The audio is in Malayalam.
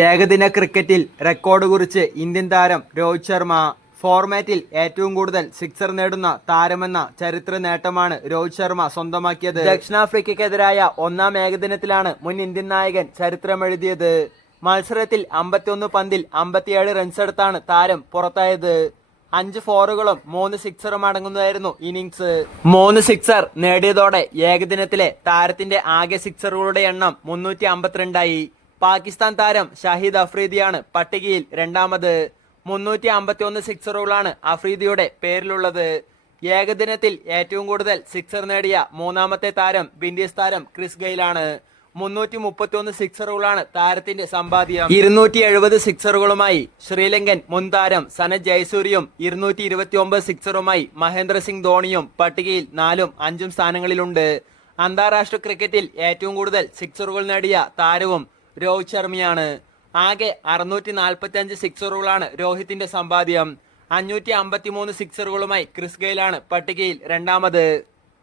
ഏകദിന ക്രിക്കറ്റിൽ റെക്കോർഡ് കുറിച്ച് ഇന്ത്യൻ താരം രോഹിത് ശർമ്മ. ഫോർമാറ്റിൽ ഏറ്റവും കൂടുതൽ സിക്സർ നേടുന്ന താരമെന്ന ചരിത്ര നേട്ടമാണ് രോഹിത് ശർമ്മ സ്വന്തമാക്കിയത്. ദക്ഷിണാഫ്രിക്കയ്ക്കെതിരായ ഒന്നാം ഏകദിനത്തിലാണ് മുൻ ഇന്ത്യൻ നായകൻ ചരിത്രമെഴുതിയത്. മത്സരത്തിൽ അമ്പത്തിയൊന്ന് പന്തിൽ അമ്പത്തിയേഴ് റൺസെടുത്താണ് താരം പുറത്തായത്. അഞ്ച് ഫോറുകളും മൂന്ന് സിക്സറും അടങ്ങുന്നതായിരുന്നു ഇന്നിങ്സ് മൂന്ന് സിക്സർ നേടിയതോടെ ഏകദിനത്തിലെ താരത്തിന്റെ ആകെ സിക്സറുകളുടെ എണ്ണം മുന്നൂറ്റി അമ്പത്തിരണ്ടായി പാകിസ്ഥാൻ താരം ഷാഹിദ് അഫ്രീദിയാണ് പട്ടികയിൽ രണ്ടാമത്. മുന്നൂറ്റി അമ്പത്തി ഒന്ന് സിക്സറുകളാണ് അഫ്രീദിയുടെ പേരിലുള്ളത്. ഏകദിനത്തിൽ ഏറ്റവും കൂടുതൽ സിക്സർ നേടിയ മൂന്നാമത്തെ താരം വിൻഡീസ് താരം ക്രിസ് ഗെയിലാണ്. മുന്നൂറ്റി മുപ്പത്തി ഒന്ന് സിക്സറുകളാണ് താരത്തിന്റെ സമ്പാദ്യം. ഇരുന്നൂറ്റി എഴുപത് സിക്സറുകളുമായി ശ്രീലങ്കൻ മുൻ താരം സനത് ജയസൂര്യയും ഇരുന്നൂറ്റി ഇരുപത്തി ഒമ്പത് സിക്സറുമായി മഹേന്ദ്ര സിംഗ് ധോണിയും പട്ടികയിൽ നാലും അഞ്ചും സ്ഥാനങ്ങളിലുണ്ട്. അന്താരാഷ്ട്ര ക്രിക്കറ്റിൽ ഏറ്റവും കൂടുതൽ സിക്സറുകൾ നേടിയ താരവും രോഹിത് ശർമ്മയാണ്. ആകെ അറുന്നൂറ്റി നാൽപ്പത്തി അഞ്ച് സിക്സറുകളാണ് രോഹിത്തിന്റെ സമ്പാദ്യം. അഞ്ഞൂറ്റി അമ്പത്തി മൂന്ന് സിക്സറുകളുമായി ക്രിസ് ഗെയിലാണ് പട്ടികയിൽ രണ്ടാമത്.